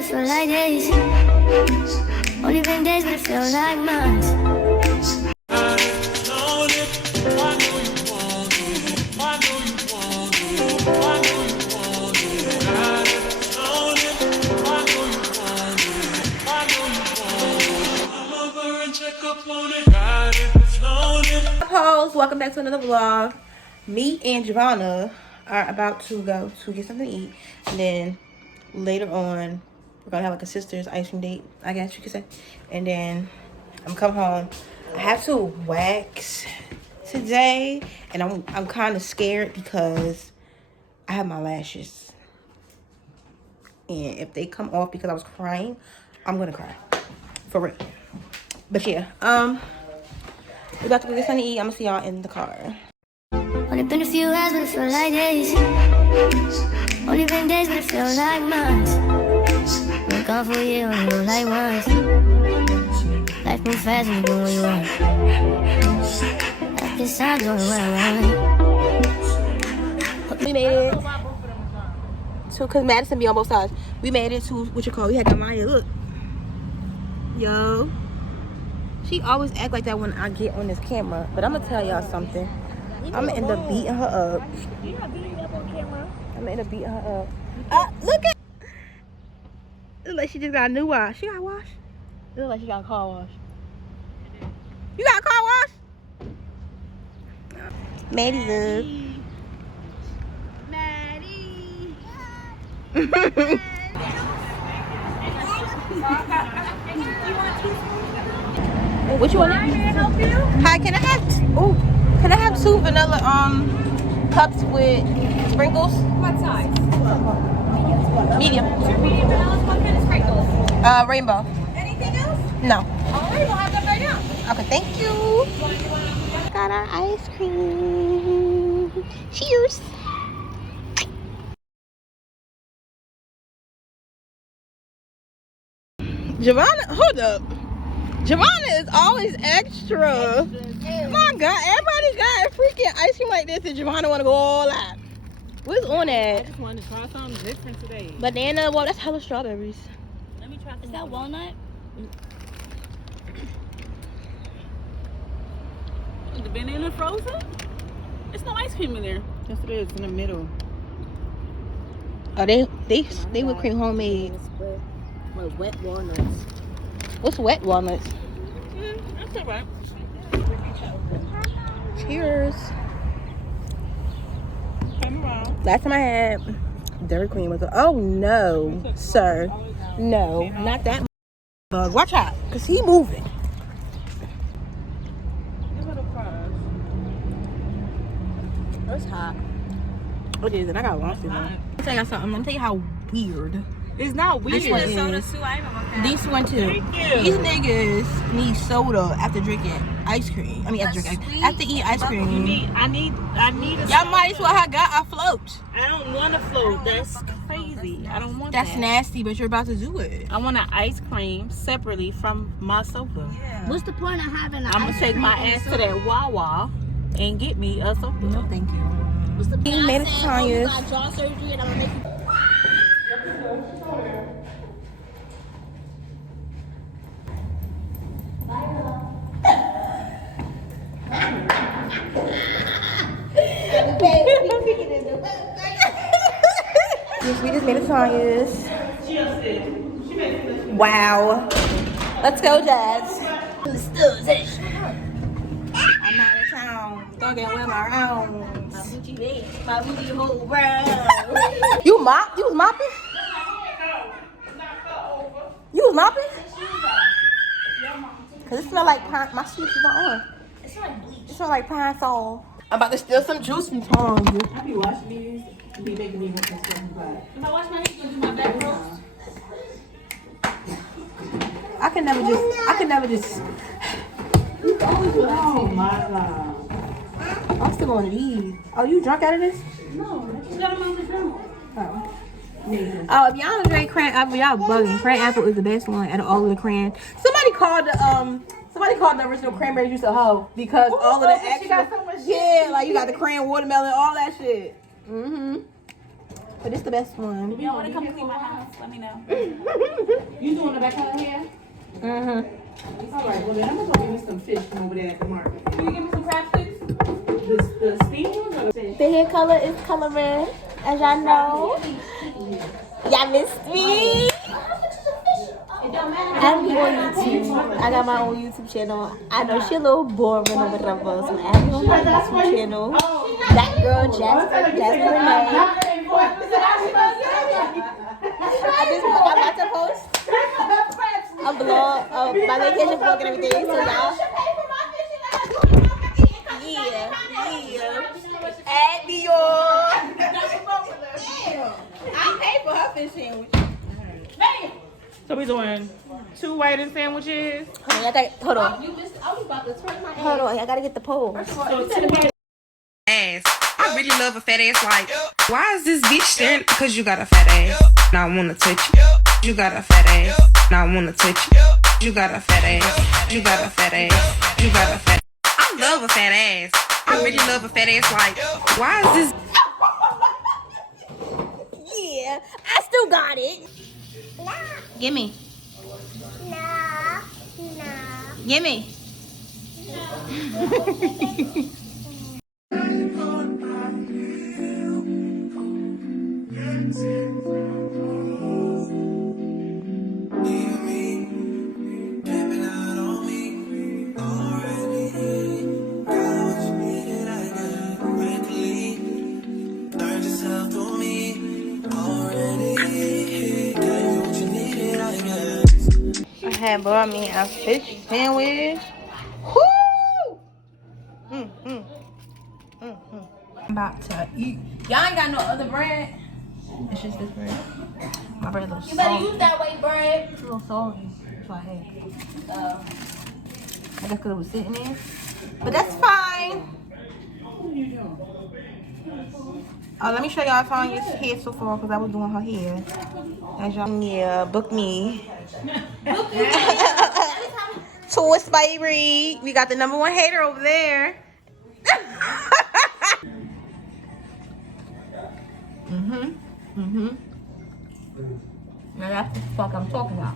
it feel like days. Only been days, but it feel like months. Welcome back to another vlog. Me and Giovanna are about to go to get something to eat, and then later on we're gonna have like a sister's ice cream date, I guess you could say. And then I'm come home. I have to wax today, and I'm kind of scared because I have my lashes, and if they come off because I was crying, I'm gonna cry for real. But yeah, we're about to go get something to eat. I'm gonna see y'all in the car. Only been a few hours, but it feel like days. Only been days, but it feel like months. Been gone for a year, only roll like once. Life moves fast when you do what you want. Life is sad, going where I want. We made it to, cause Madison be on both sides. We made it to what you call. We had Maya. Look, yo. She always act like that when I get on this camera, but I'm gonna tell y'all something. I'm gonna end up beating her up. You're not beating me up on camera. I'm gonna end up beating her up. Look at. Look like she just got a new wash. She got a wash. Look like she got a car wash. You got a car wash? Maddie love. Maddie. What you want? Hi, may I help you? Hi, can I have 2 vanilla cups with sprinkles? What size? Medium. 2 medium vanillas, what kind of sprinkles? Rainbow. Anything else? No. Alright, we'll have them right now. Okay, thank you. Got our ice cream. Cheers. Giovanna, hold up. Giovanna is always extra. My God, everybody got a freaking ice cream like this, and Giovanna want to go all out. What's on I that? just wanted to try something different today. Banana. Well, that's hella strawberries. Let me try. Is that walnut? The banana frozen? There's no ice cream in there. Yes, it is in the middle. Oh, they whipped cream homemade. With wet walnuts. What's wet walnuts? That's alright. Cheers. Turn around. Last time I had Dairy Queen was oh no, sir, no, not that bug. Watch out, cause he moving. Give it a fries. It's hot. It is, and I got lost in there. Let me tell you something. Let me tell you how weird. It's not weird. This one is. These one too. These niggas need soda after drinking ice cream. I mean, after eating ice cream. I need a Y'all might as well have got a float. I don't want a float. That's crazy. I don't want That's that. nasty, but you're about to do it. I want an ice cream separately from my soda. What's the point of having an I'm gonna take my ass to that Wawa and get me a soda. No, thank you. What's the He made it to Tanya's. got jaw surgery and I'm gonna make you. We just made it to Tanya's. Wow. Let's go, Jazz. I'm out of town. Thugging with my rounds. My booty hole brown. You mop? You was mopping? You was mopping? Cause it smell like pine. My shoes is not on. It's like bleach. It smell like pine sol. I'm about to steal some juice from Tanya. I be washing these. Be making these with this stuff. If I wash my hands, you do my back roast. I can never just. Oh my God. I'm still on these. Oh, you drunk out of this? No, I just got them out the journal. Oh. Oh, if y'all don't drink cran apple, y'all bugging. Cran apple is the best one out of all of the cran. Somebody called the original cranberry juice a hoe because all of the extra. Got so much shit. Yeah, like you got the cran watermelon, all that shit. But it's the best one. If you want to come clean my house, let me know. You doing the back of her hair? Mm-hmm. All right, well then I'm gonna go get me some fish from over there at the market. Can you give me some crab sticks? The steamed ones or the fish? The hair color is color red, as y'all know. Y'all missed me. I'm on YouTube. I got my own YouTube channel. I know she a little boring or whatever, so add me on my YouTube channel. That girl, Jasper Renee. I'm about to post a vlog, my vacation vlog and everything, so y'all. Yeah. Add me on. I paid for her fish sandwich. So we doing 2 whiting sandwiches. Hold on. Hold on, I gotta get the pole. Ass. I really love a fat ass. Like, why is this bitch staring? Because you got a fat ass. Now I wanna touch you. You got a fat ass. Now I wanna touch you. You got a fat ass. You got a fat ass. You got a fat. I love a fat ass. I really love a fat ass. Like, why is this? Yeah, I still got it. Gimme. No. Gimme. I had bought me a fish sandwich. Woo! I'm about to eat. Y'all ain't got no other bread. It's just this bread. My bread looks You better salty. use that white bread. It's a little salty. That's why I had it. I guess because it was sitting there. But that's fine. Oh, let me show y'all Tanya's hair so far because I was doing her hair. As y'all, yeah, book me. Twist baby. We got the #1 hater over there. Now that's the fuck I'm talking about.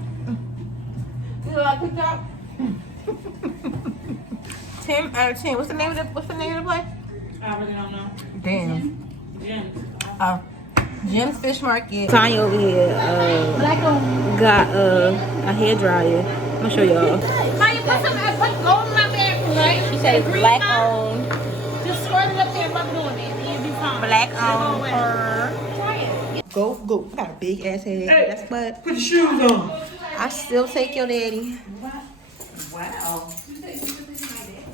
You like TikTok? 10 out of 10. What's the name of the place? I really don't know. Damn. Yeah. Jim's Fish Market. Tanya over here got a hair dryer. I'm gonna show y'all. Maya, put gold in my bag, right? She says black owned. Just swirl it up there and rub it on it. You'll be fine. Black owned. Try it. Go. I got a big ass head. Hey, That's what. Put your shoes on. I still take your daddy. Wow.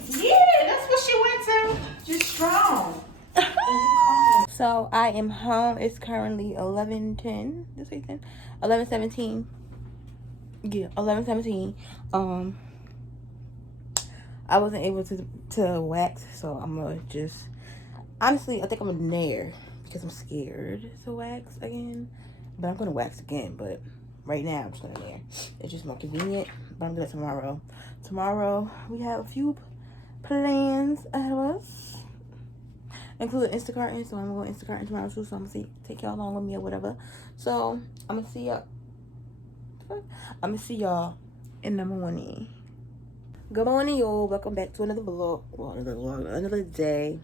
Yeah, that's what she went to. Just strong. So I am home. It's currently 11:10. This say 10? 11:17. Yeah, 11:17. I wasn't able to wax, so I'm gonna just honestly I think I'm gonna nair because I'm scared to wax again. But I'm gonna wax again, but right now I'm just gonna nair. It's just more convenient, but I'm gonna do it tomorrow. Tomorrow we have a few plans ahead of us, including Instacarting. So I'm going Instacarting tomorrow too. So I'm gonna take y'all along with me or whatever. So I'm gonna see y'all in the morning. Good morning, y'all. Welcome back to another vlog. Well, another day.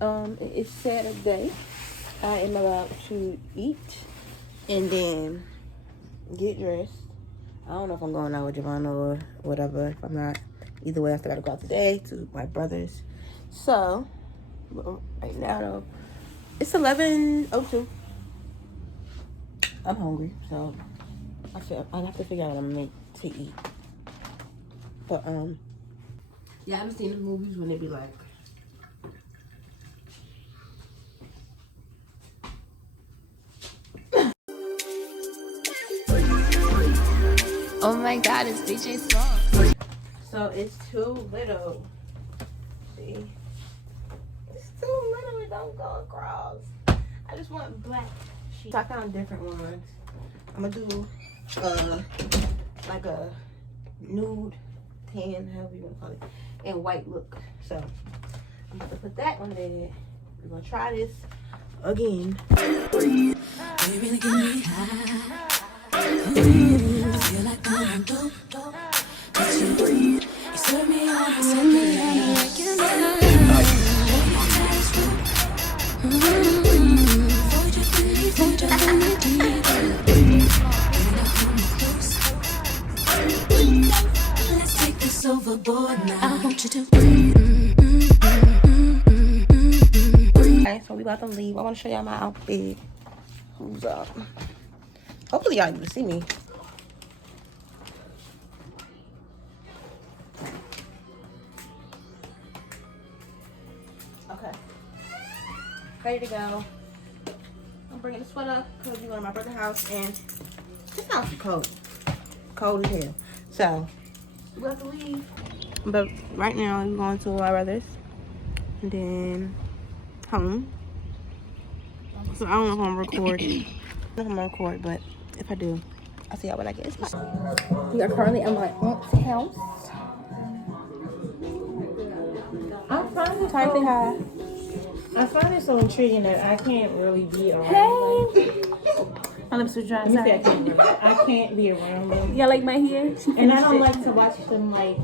It's Saturday. I am about to eat and then get dressed. I don't know if I'm going out with Giovanna or whatever. If I'm not, either way, I still gotta go out today to my brother's. So right now though, it's 11:02. I'm hungry, so I have to figure out what I'm gonna make to eat. But yeah, I haven't seen the movies when they be like, Oh my god, it's DJ Small. so it's too little. See, it's too little. It don't go across. I just want black sheets. I found different ones. I'm gonna do like a nude tan, however you want to call it, and white look. So I'm about to put that on there. We're gonna try this again. Okay, so we about to leave. I want to show y'all my outfit. Who's up? Hopefully y'all can see me. Okay. Ready to go. I'm bringing the sweater because we're going to my brother's house and this house is cold. Cold as hell. So, we have to leave. But right now, we're going to our brother's. And then home. So I don't know if I'm gonna record. I don't know if I'm gonna record, but if I do, I'll see y'all when I get it. We are currently at my aunt's house. I find it Time to say hi. I find it so intriguing that I can't really be around. Hey. My lips are dry. Let me say Sorry. I can't. Really, I can't be around them, Y'all like my hair? and I don't like to watch them like.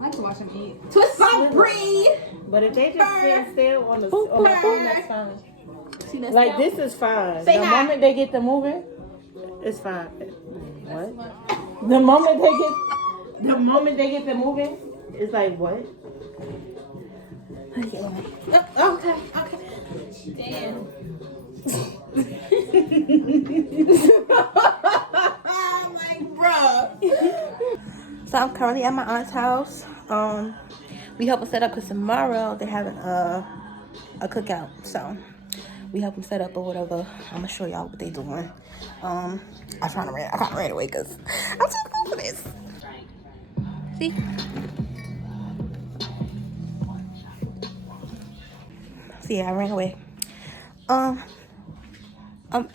I like to watch them eat. Twist my breed. But if they just stand still on the phone, that's fine. See, that's Like now. this is fine. Say The hi. moment they get to moving, it's fine. What? The moment they get to moving, it's like what? Okay. Damn. So I'm currently at my aunt's house. We help them set up because tomorrow they're having a cookout. So we help them set up or whatever. I'm gonna show y'all what they doing. I kind of ran away because I'm too cool for this. See? See, I ran away. I'm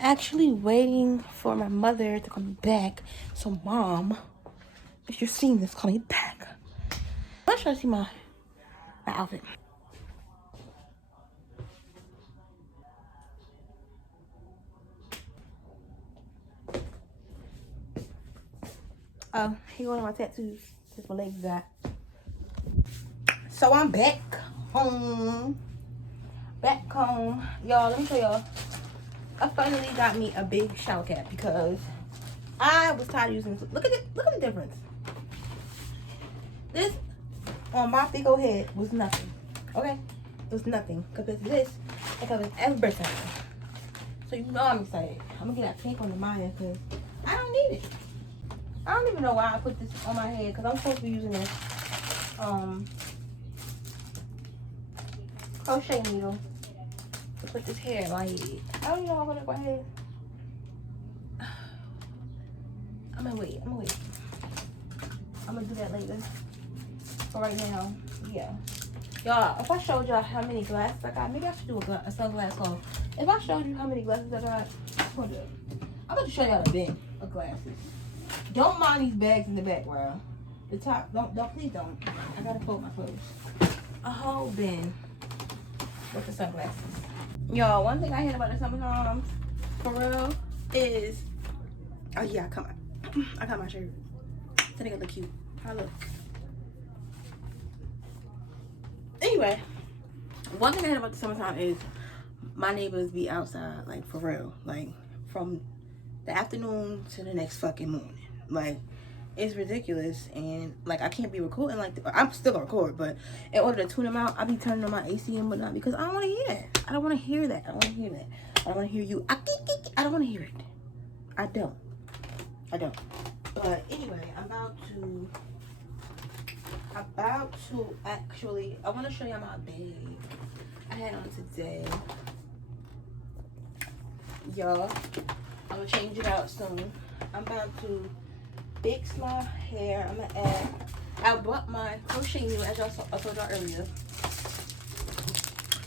actually waiting for my mother to come back. So Mom, if you're seeing this, call me back. I'm trying to see my outfit. Oh, here one of my tattoos. That's my legs got. So I'm back home. Back home. Y'all, let me show y'all. I finally got me a big shower cap because I was tired of using this. Look at it. Look at the difference. This on my big old head was nothing. Okay? It was nothing compared to this. It covers everything. So you know I'm excited. I'm gonna get that pink on the Maya because I don't need it. I don't even know why I put this on my head because I'm supposed to be using this crochet needle to put this hair in my head. I don't even know how to put it in my head. I'm gonna wait. I'm gonna do that later. But right now, yeah. Y'all, if I showed y'all how many glasses I got, maybe I should do a sunglass haul. If I showed you how many glasses I got, hold up. I'm about to show y'all the bin of glasses. Don't mind these bags in the background. The top, please don't. I gotta fold my clothes. A whole bin with the sunglasses. Y'all, one thing I hate about the summertime, for real, is, oh yeah, I got my shirt. That nigga look cute. I look. Anyway, one thing I hate about the summertime is my neighbors be outside, like for real, like from the afternoon to the next fucking morning. Like, it's ridiculous, and like I can't be recording like I'm still gonna record, but in order to tune them out, I be turning on my AC and whatnot because I don't want to hear that. I don't want to hear that. I don't want to hear that. I don't want to hear you. I don't want to hear it. I don't. But anyway, I'm about to actually. I want to show y'all my bag I had on today, y'all. I'm gonna change it out soon. I'm about to fix my hair. I'm gonna add. I bought my crochet needle as I told y'all earlier.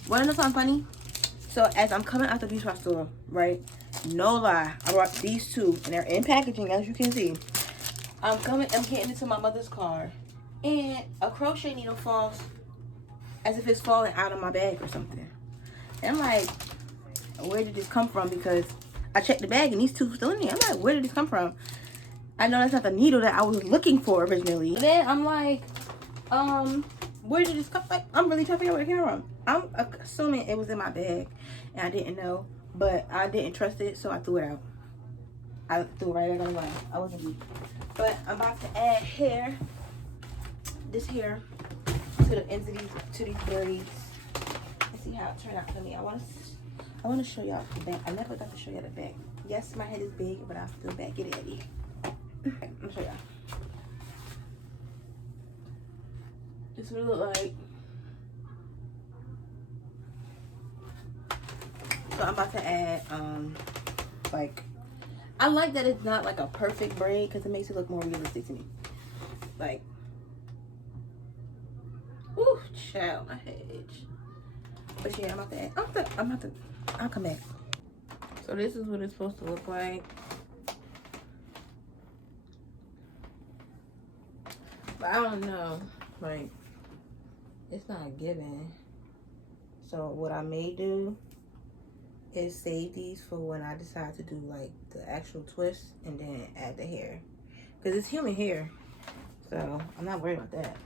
Wanna know something funny? So as I'm coming out the beauty supply store, right? No lie, I brought these two, and they're in packaging, as you can see. I'm getting into my mother's car, and a crochet needle falls as if it's falling out of my bag or something. And I'm like, where did this come from? Because I checked the bag and these two were still in there. I'm like, where did this come from? I know that's not the needle that I was looking for originally. But then I'm like, where did this come from? Like, I'm really trying to figure out where it came from. I'm assuming it was in my bag and I didn't know, but I didn't trust it, so I threw it out. I threw it right back on the ground. I wasn't deep. But I'm about to add hair, this hair, to the ends of these braids. Let's see how it turned out for me. I want to show y'all the back. I never got to show y'all the back. Yes, my head is big, but I'll still back it at you. I'm gonna show y'all. This is what it look like. So I'm about to add like, I like that it's not like a perfect braid because it makes it look more realistic to me. Like, ooh, child, my head. But yeah, I'm about to add. I'll come back. So this is what it's supposed to look like. But I don't know, like, it's not given. So what I may do is save these for when I decide to do like the actual twist and then add the hair. Because it's human hair. So I'm not worried about that.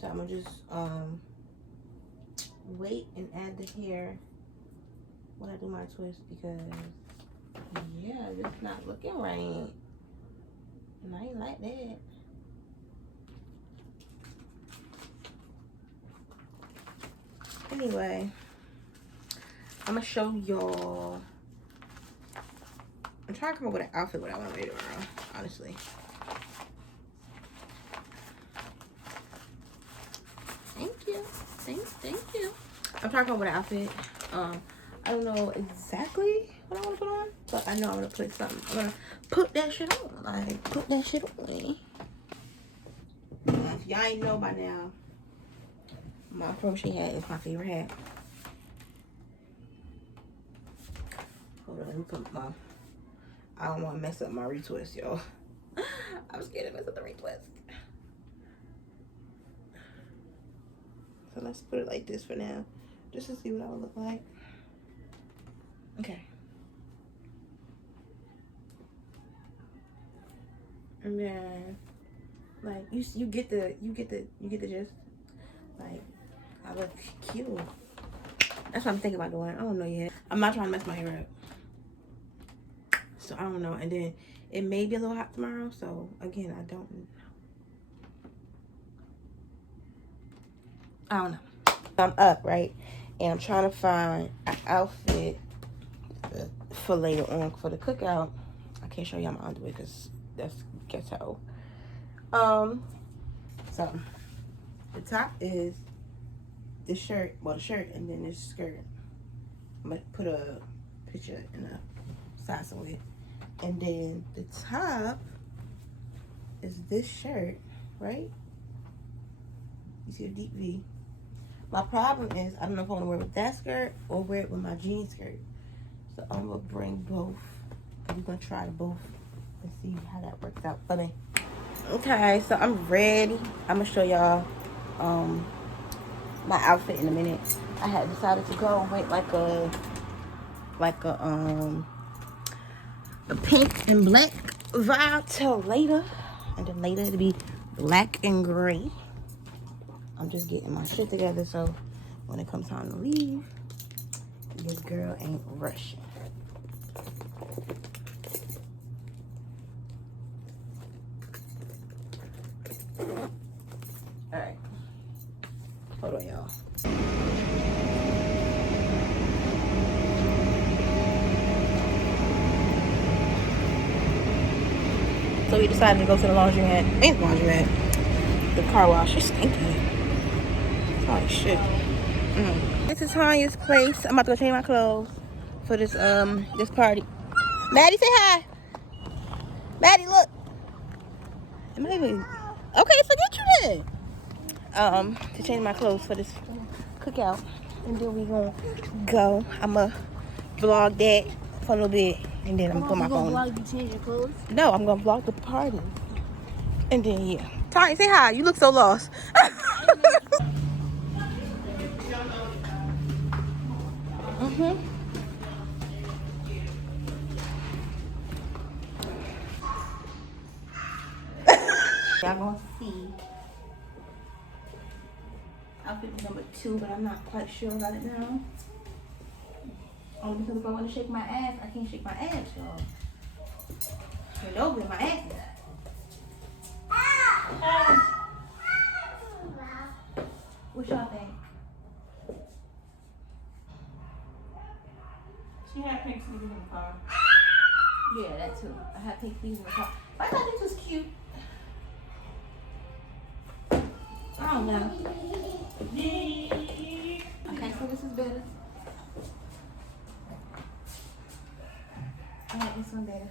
So I'm gonna just wait and add the hair when I do my twist, because yeah, it's not looking right. And I ain't like that. Anyway, I'm gonna show y'all. I'm trying to come up with an outfit what I want to wear tomorrow, honestly. Thank you. Thank you. I'm trying to come up with an outfit. I don't know exactly what I want to put on, but I know I'm gonna put something. I'm gonna put that shit on. Like, put that shit on. If y'all ain't know by now, my crochet hat is my favorite hat. Hold on, let me put my. I don't want to mess up my retwist, y'all. I'm scared to mess up the retwist. So let's put it like this for now, just to see what I would look like. Okay. And then, like, you get the gist. Like, I look cute. That's what I'm thinking about doing. I don't know yet. I'm not trying to mess my hair up. So I don't know. And then it may be a little hot tomorrow. So again, I don't know. I'm up, right? And I'm trying to find an outfit for later on for the cookout. I can't show y'all my underwear because that's ghetto. So the top is this shirt, well, the shirt, and then this skirt. I'm gonna put a picture in the side of it. And then the top is this shirt, right? You see a deep V. My problem is I don't know if I want to wear it with that skirt or wear it with my jean skirt. So I'm gonna bring both. We're gonna try both and see how that works out for me. Okay, so I'm ready. I'm gonna show y'all my outfit in a minute. I had decided to go with like a pink and black vibe till later, and then later it'll be black and gray. I'm just getting my shit together so when it comes time to leave, this girl ain't rushing. All right, hold on, y'all. So we decided to go to the laundromat. Ain't the laundromat, the car wash. It's stinky. It's like shit. This is Tanya's place. I'm about to go change my clothes for this this party. Maddie, say hi. Maddie, look. Am I even... Okay, forget you then. To change my clothes for this cookout, and then we gonna go. I'ma vlog that for a little bit, and then I'm gonna put my phone. Vlog you change your clothes? No, I'm gonna vlog the party, and then yeah. Tanya, say hi. You look so lost. Y'all gonna see outfit number 2, but I'm not quite sure about it now. Only because if I want to shake my ass, I can't shake my ass, y'all. You know where my ass is at. What y'all think? She had pink sneakers in the car. Yeah, that too. I had pink sleeves in the top. I thought this was cute. I don't know. Okay, so this is better. I like this one better.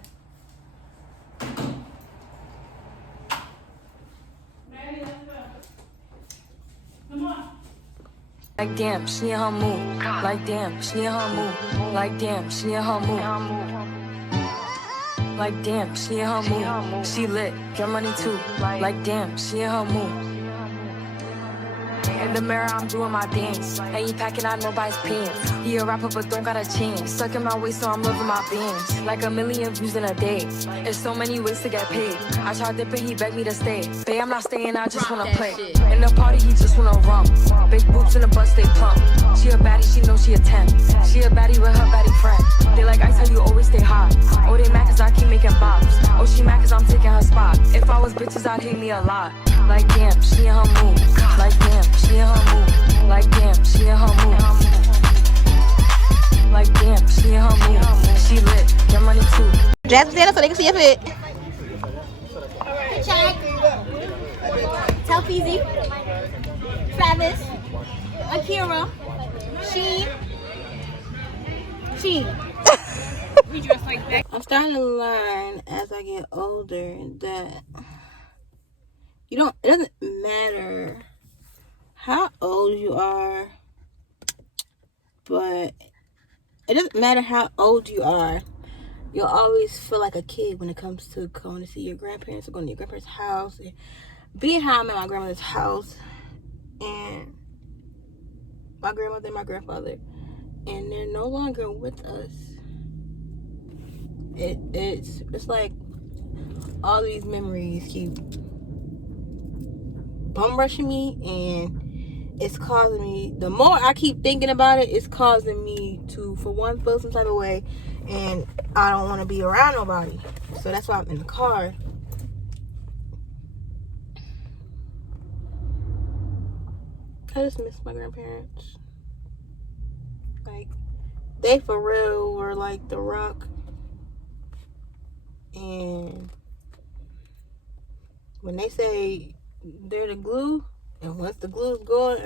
Like damn, she in her mood. Like damn, she in her mood. Like damn, she in her mood. Like damn, she in her mood. She lit, get money too. Like damn, she in her mood. In the mirror, I'm doing my dance. Ain't you packing out nobody's pants. He a rapper, but don't got a chance. Stuck in my waist, so I'm living my bands. Like a million views in a day. There's so many ways to get paid. I tried dipping, he begged me to stay. Babe, I'm not staying, I just wanna play. In the party, he just wanna rum. Big boobs in the bus, they plump. She a baddie, she knows she a 10. She a baddie with her baddie friend. They like ice, how you always stay hot. Oh, they mad cause I keep making bops. Oh, she mad cause I'm taking her spot. If I was bitches, I'd hate me a lot. Like damn, she in her mood. Like damn, she in her mood. Like damn, she in her mood. Like damn, she in her mood. She lit, get money too. Jasmine, stand up so they can see your fit. Check. Tell Feezy. Travis. Akira. She. We dress like that. I'm starting to learn as I get older that it doesn't matter how old you are, but it doesn't matter how old you are, you'll always feel like a kid when it comes to going to see your grandparents or going to your grandparents' house. And being how I'm at my grandmother's house and my grandmother and my grandfather, and they're no longer with us. It's like all these memories keep bum rushing me, and it's causing me, the more I keep thinking about it, it's causing me to, for one, feel some type of way, and I don't want to be around nobody. So that's why I'm in the car. I just miss my grandparents. Like, they for real were like the rock. And when they say they're the glue, and once the glue's gone,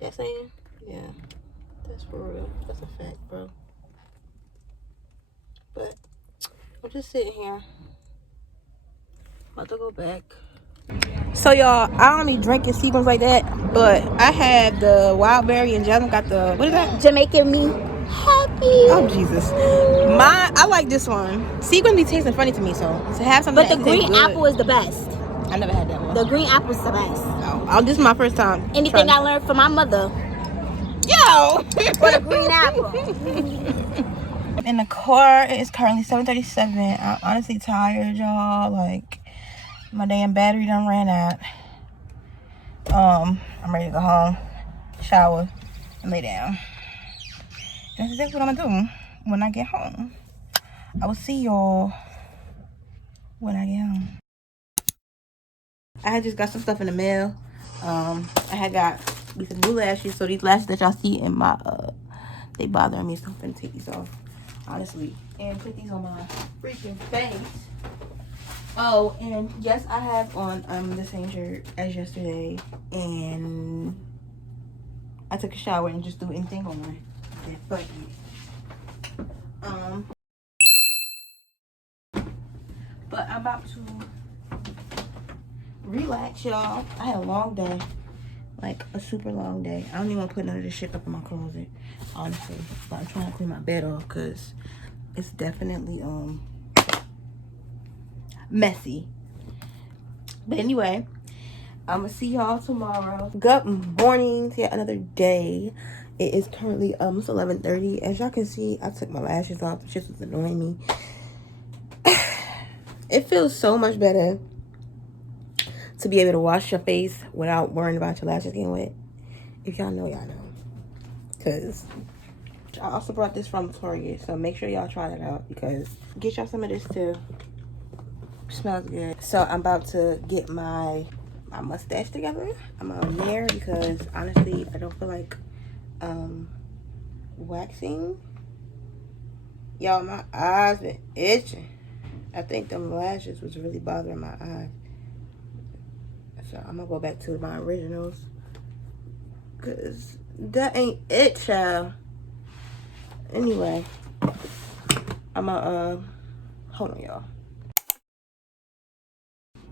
that's saying, yeah, that's for real. That's a fact, bro. But I'm just sitting here, about to go back. So y'all, I don't be drinking Seagrams like that, but I had the wild berry and Jasmine got the, what is that? Jamaican me. Happy. Oh Jesus, I like this one. Seagrams be tasting funny to me, so to have something. But the green apple is the best. I never had that one. The green apple is the best. Oh, this is my first time. Anything I learned from my mother. Yo. For the green apple. In the car, it is currently 7:37. I'm honestly tired, y'all. Like, my damn battery done ran out. I'm ready to go home, shower, and lay down. That's exactly what I'm gonna do when I get home. I will see y'all when I get home. I had just got some stuff in the mail. I had got these new lashes. So these lashes that y'all see in my they bothering me, so I'm gonna take these off, honestly, and put these on my freaking face. Oh, and yes, I have on the same shirt as yesterday, and I took a shower and just threw anything on. Yeah, fuck it. But I'm about to relax, y'all. I had a long day, like a super long day. I don't even want to put none of this shit up in my closet, honestly. But I'm trying to clean my bed off because it's definitely messy. But anyway, I'm gonna see y'all tomorrow. Good morning to yet another day. It is currently it's 11:30. As y'all can see, I took my lashes off. The shit was annoying me. It feels so much better to be able to wash your face without worrying about your lashes getting wet. If y'all know, y'all know. Because I also brought this from Target, so make sure y'all try that out, because get y'all some of this too. Smells good. So I'm about to get my mustache together. I'm on there because honestly I don't feel like waxing. Y'all, my eyes been itching. I think them lashes was really bothering my eyes. So I'm gonna go back to my originals, because that ain't it, child. Anyway, I'm gonna hold on, y'all.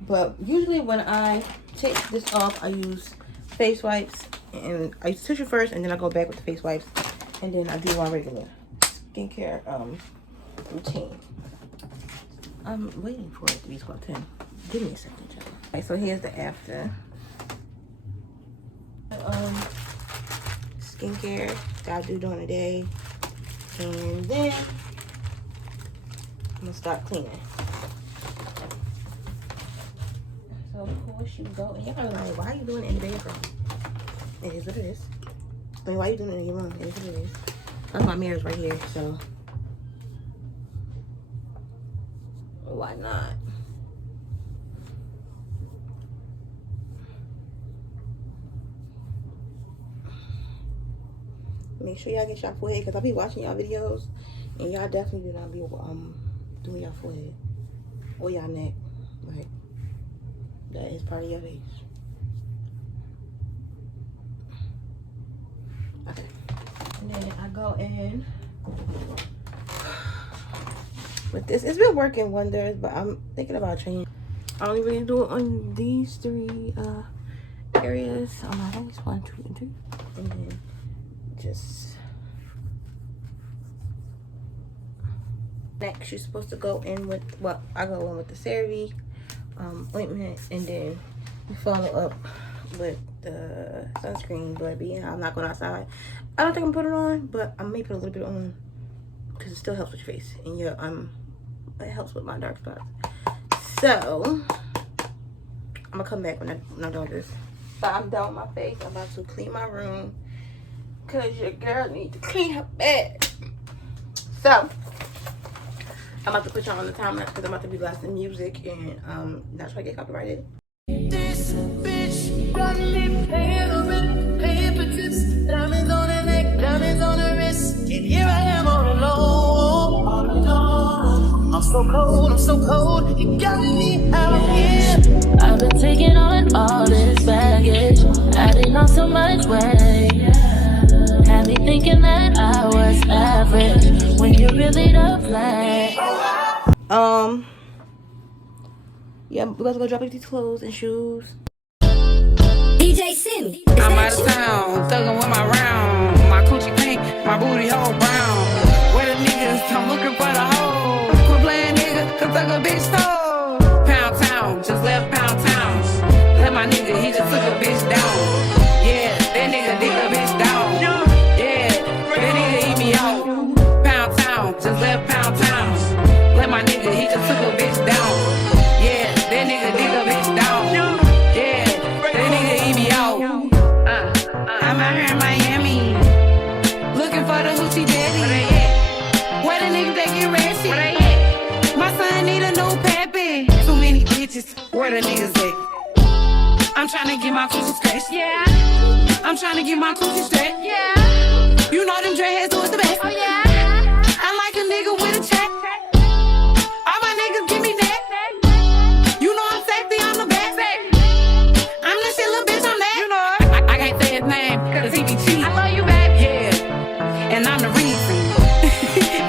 But usually when I take this off, I use face wipes, and I use tissue first, and then I go back with the face wipes, and then I do my regular skincare routine. I'm waiting for it to be 12:10. Give me a second, y'all. Okay, so here's the after. Skincare that I do during the day, and then I'm gonna start cleaning. So of course you go, and y'all are like, why are you doing it in the bedroom? It is what it is. I mean, why are you doing it in your room? It is what it is. That's my mirrors right here, so why not? Make sure y'all get y'all forehead, because I'll be watching y'all videos, and y'all definitely do not be doing y'all forehead or y'all neck. Like, that is part of your face. Okay. And then I go in with this. It's been working wonders, but I'm thinking about changing. I only really do it on these three areas on my face. 1, 2, and 3. And then just next you're supposed to go in with, well, I go in with the CeraVe ointment, and then you follow up with the sunscreen. But being I'm not going outside, I don't think I'm gonna put it on, but I may put a little bit on, because it still helps with your face, and your it helps with my dark spots. So I'm gonna come back when I'm done with this. So I'm done with my face. I'm about to clean my room, because your girl needs to clean her bed. So I'm about to put y'all on the timer, because I'm about to be blasting music and not try to get copyrighted. This bitch got me paying the rent, paying for trips, diamonds on her neck, diamonds on her wrist, and here I am all alone. I'm so cold, you got me out here. I've been taking on all this baggage, adding on so much weight. Had me thinking that I was average, when you're really the plan. Yeah, we're about to go drop off these clothes and shoes. DJ Sin. I'm out of town, thuggin' with my round. My coochie pink, my booty hole brown. Where the niggas, I'm looking for the hoe. Quit playing nigga, cause thug a bitch stole. Pound town, just left Pound Town. Let my nigga, he just took a bitch down. Yeah, that nigga dig a bitch down. Yeah, that nigga eat me out. Pound town, just left Pound Town. Let my nigga, he just took a bitch down. Yeah, that nigga dig a bitch down. Yeah, that nigga eat me out. I'm out here in Miami, looking for the hoochie daddy. Where the niggas that get ratchet? My son need a new pappy. Too many bitches, where the niggas at? I'm tryna get my coochie scratched. Yeah, I'm tryna get my coochie straight. Yeah, you know them dreadheads do it the best. Oh yeah, I like a nigga with a check. All my niggas give me that. You know I'm sexy, I'm the best. I'm the shit, little bitch, I'm that. You know I can't say his name, cause he be cheap. I love you, baby. Yeah, and I'm the reason.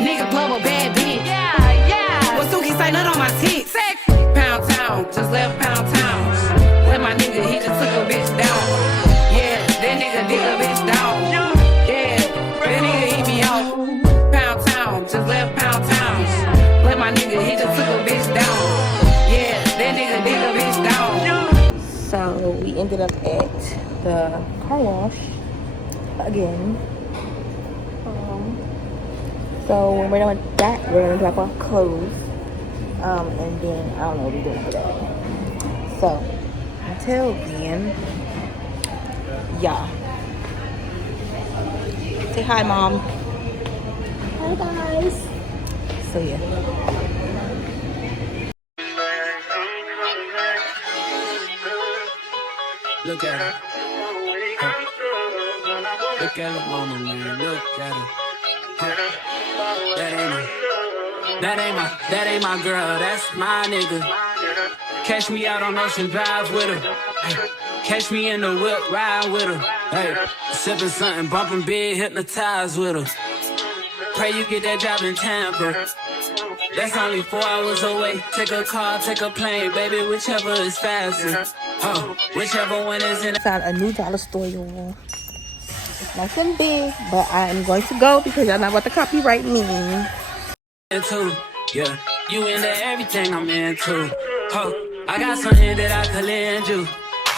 Niggas love a bad bitch. Yeah, yeah. What Suki say, nut on my tits. Pound Town, just left Pound Town. Let my nigga, he just took a bitch down. Yeah, that nigga dig a bitch down. Yeah, that nigga eat me out. Pound Town, just left Pound Town. Let my nigga, he just took a bitch down. Yeah, that nigga dig a bitch down. So we ended up at the car wash again. So when we're done with that, we're gonna drop off clothes. And then I don't know what we're doing for that. So Until then, yeah. Say hi, Mom. Hi guys. So yeah. Look at her. Look at her mama, man. Look at her. That ain't my girl. That's my nigga. Catch me out on Ocean Drive with her. Hey. Catch me in the whip, ride with her. Hey. Sipping something, bumping big, hypnotized with her. Pray you get that job in Tampa. That's only 4 hours away. Take a car, take a plane, baby, whichever is faster. Oh, whichever one is in. Found a new dollar store, y'all. It's nice and big, but I am going to go because y'all not about to copyright me. Into, yeah, you into everything I'm into. Oh, I got something that I could lend you.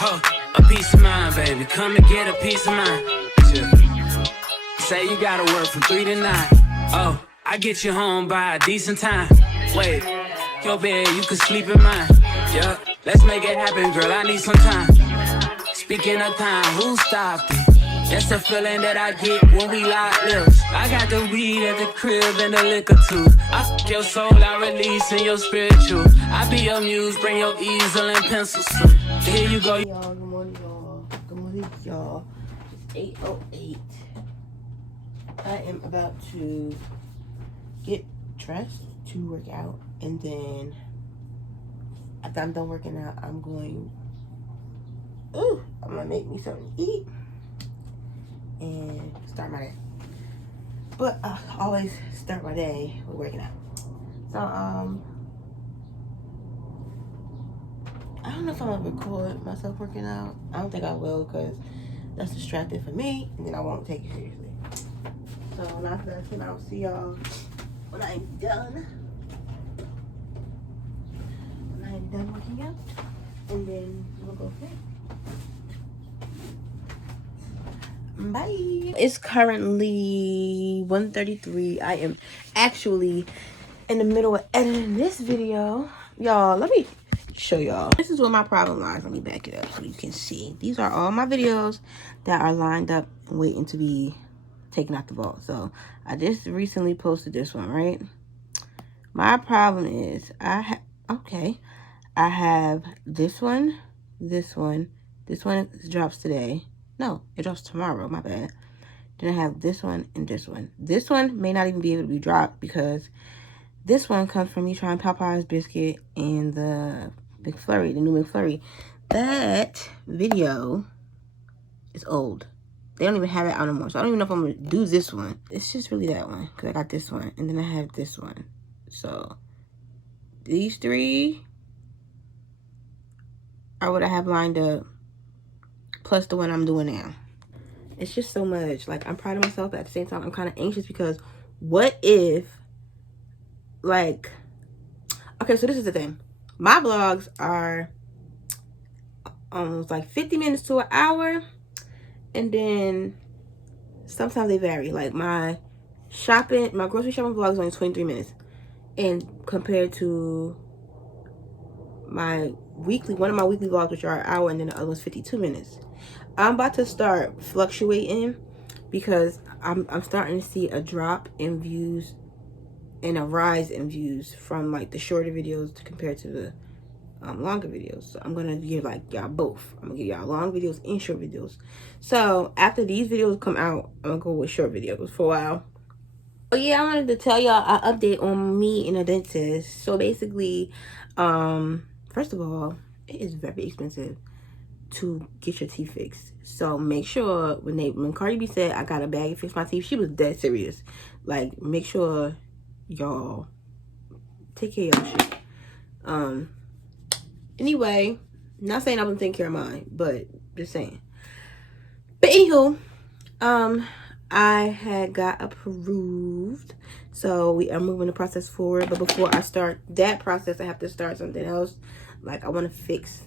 Oh, a piece of mind, baby. Come and get a piece of mind. Yeah. Say you gotta work from 3 to 9. Oh, I get you home by a decent time. Wait, your bed, you can sleep in mine. Yeah, let's make it happen, girl. I need some time. Speaking of time, who stopped it? That's the feeling that I get when we lock lips. I got the weed at the crib and the liquor too. I fuck your soul, I release in your spiritual. I be your muse, bring your easel and pencils too. Here you go. Y'all, good morning, y'all. Good morning, y'all. It's 8:08. I am about to get dressed to work out, and then after I'm done working out, I'm gonna make me something to eat and start my day. But I always start my day with working out. So I don't know if I'm gonna record myself working out. I don't think I will, because that's distracting for me, and then I won't take it seriously. So after that, then I'll see y'all when I'm done. When I'm done working out, and then we'll go for it. Bye. It's currently 1:33. I am actually in the middle of editing this video. Y'all, let me show y'all. This is where my problem lies. Let me back it up so you can see. These are all my videos that are lined up waiting to be taken out the vault. So I just recently posted this one, right? My problem is I have this one drops today. No, it drops tomorrow, my bad. Then I have this one and this one. This one may not even be able to be dropped because this one comes from me trying Popeye's biscuit and the McFlurry, the new McFlurry. That video is old. They don't even have it out no more. So I don't even know if I'm going to do this one. It's just really that one, because I got this one. And then I have this one. So these 3 are what I have lined up, plus the one I'm doing now. It's just so much. Like, I'm proud of myself, but at the same time, I'm kind of anxious because what if, like, okay, so this is the thing. My vlogs are almost like 50 minutes to an hour, and then sometimes they vary. Like, my grocery shopping vlog is only 23 minutes, and compared to my one of my weekly vlogs, which are an hour, and then the other one's 52 minutes. I'm about to start fluctuating because I'm starting to see a drop in views and a rise in views from like the shorter videos compared to the longer videos. So I'm gonna give like y'all both. I'm gonna give y'all long videos and short videos. So after these videos come out, I'm gonna go with short videos for a while. Oh yeah, I wanted to tell y'all an update on me and a dentist. So basically, first of all, it is very expensive to get your teeth fixed. So make sure when Cardi B said I got a bag to fix my teeth, she was dead serious. Like, make sure y'all take care of y'all shit. Anyway, not saying I've been taking care of mine, but just saying. But anywho, I had got approved, so we are moving the process forward. But before I start that process, I have to start something else. Like, I want to fix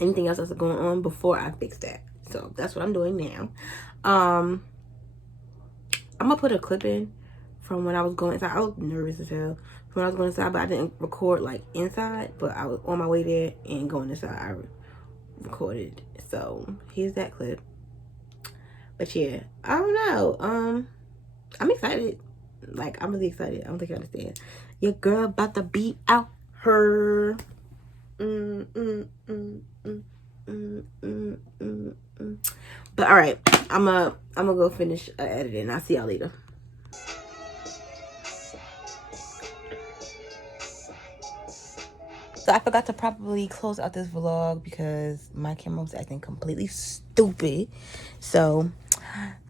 anything else that's going on before I fix that. So that's what I'm doing now. I'm gonna put a clip in from when I was going inside. I was nervous as hell when I was going inside, but I didn't record like inside, but I was on my way there and going inside. recorded. So here's that clip. But yeah, I don't know. I'm excited. Like, I'm really excited. I don't think you understand. Your girl about to beat out her. But all right, I'm gonna go finish editing. I'll see y'all later. So I forgot to properly close out this vlog because my camera was acting completely stupid. So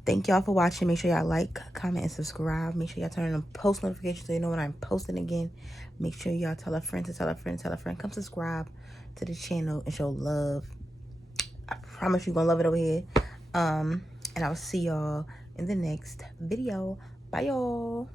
thank y'all for watching. Make sure y'all like, comment, and subscribe. Make sure y'all turn on post notifications so you know when I'm posting again. Make sure y'all tell a friend to tell a friend, tell a friend. Come subscribe to the channel and show love. I promise you're gonna love it over here. And I'll see y'all in the next video. Bye, y'all.